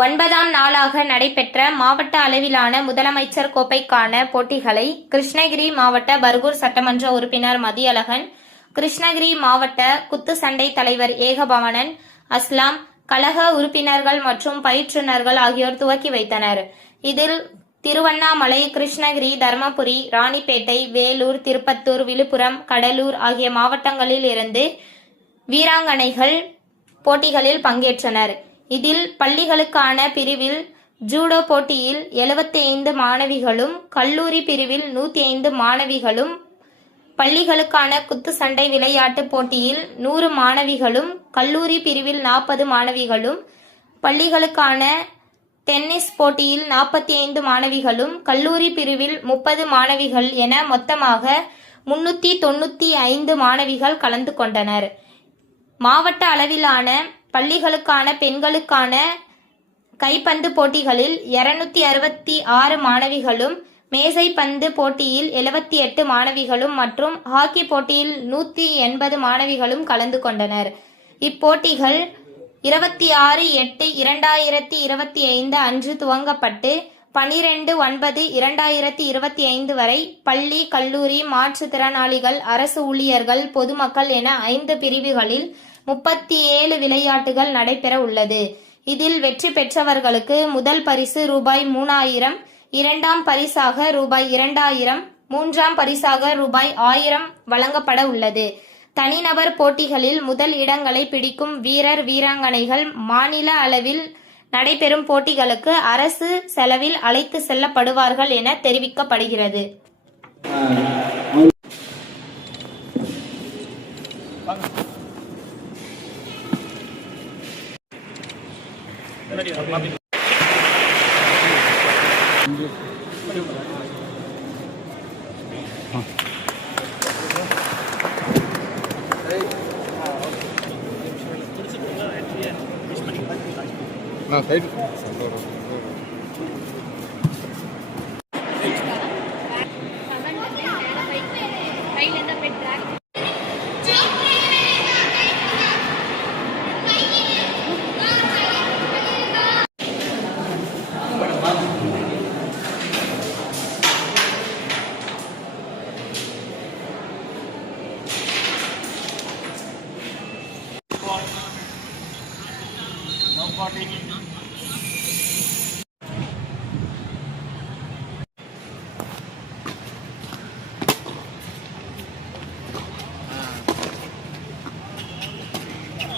9ஆம் நாளாக நடைபெற்ற மாவட்ட அளவிலான முதலமைச்சர் கோப்பைக்கான போட்டிகளை கிருஷ்ணகிரி மாவட்ட பர்கூர் சட்டமன்ற உறுப்பினர் மதியழகன், கிருஷ்ணகிரி மாவட்ட குத்துச்சண்டை தலைவர் ஏகபவனன், அஸ்லாம், கழக உறுப்பினர்கள் மற்றும் பயிற்றுனர்கள் ஆகியோர் துவக்கி வைத்தனர். இதில் திருவண்ணாமலை, கிருஷ்ணகிரி, தர்மபுரி, ராணிப்பேட்டை, வேலூர், திருப்பத்தூர், விழுப்புரம், கடலூர் ஆகிய மாவட்டங்களில் இருந்து வீராங்கனைகள் போட்டிகளில் பங்கேற்றனர். இதில் பள்ளிகளுக்கான பிரிவில் ஜூடோ போட்டியில் 75 மாணவிகளும், கல்லூரி பிரிவில் 105 மாணவிகளும், பள்ளிகளுக்கான குத்துச்சண்டை விளையாட்டு போட்டியில் 100 மாணவிகளும், கல்லூரி பிரிவில் 40 மாணவிகளும், பள்ளிகளுக்கான டென்னிஸ் போட்டியில் 45 மாணவிகளும், கல்லூரி பிரிவில் 30 மாணவிகள் என மொத்தமாக 395 மாணவிகள் கலந்து கொண்டனர். மாவட்ட அளவிலான பள்ளிகளுக்கான பெண்களுக்கான கைப்பந்து போட்டிகளில் 266 மாணவிகளும், மேசைப்பந்து போட்டியில் 78 மாணவிகளும் மற்றும் ஹாக்கி போட்டியில் 180 மாணவிகளும் கலந்து கொண்டனர். இப்போட்டிகள் 26/8/2025 அன்று துவங்கப்பட்டு 12/9/2025 வரை பள்ளி, கல்லூரி, மாற்றுத்திறனாளிகள், அரசு ஊழியர்கள், பொதுமக்கள் என 5 பிரிவுகளில் 37 விளையாட்டுகள் நடைபெற உள்ளது. இதில் வெற்றி பெற்றவர்களுக்கு முதல் பரிசு ரூபாய் 3000, இரண்டாம் பரிசாக ரூபாய் 2000, மூன்றாம் பரிசாக ரூபாய் 1000 வழங்கப்பட உள்ளது. தனிநபர் போட்டிகளில் முதல் இடங்களை பிடிக்கும் வீரர், வீராங்கனைகள் மாநில அளவில் நடைபெறும் போட்டிகளுக்கு அரசு செலவில் அழைத்து செல்லப்படுவார்கள் என தெரிவிக்கப்படுகிறது.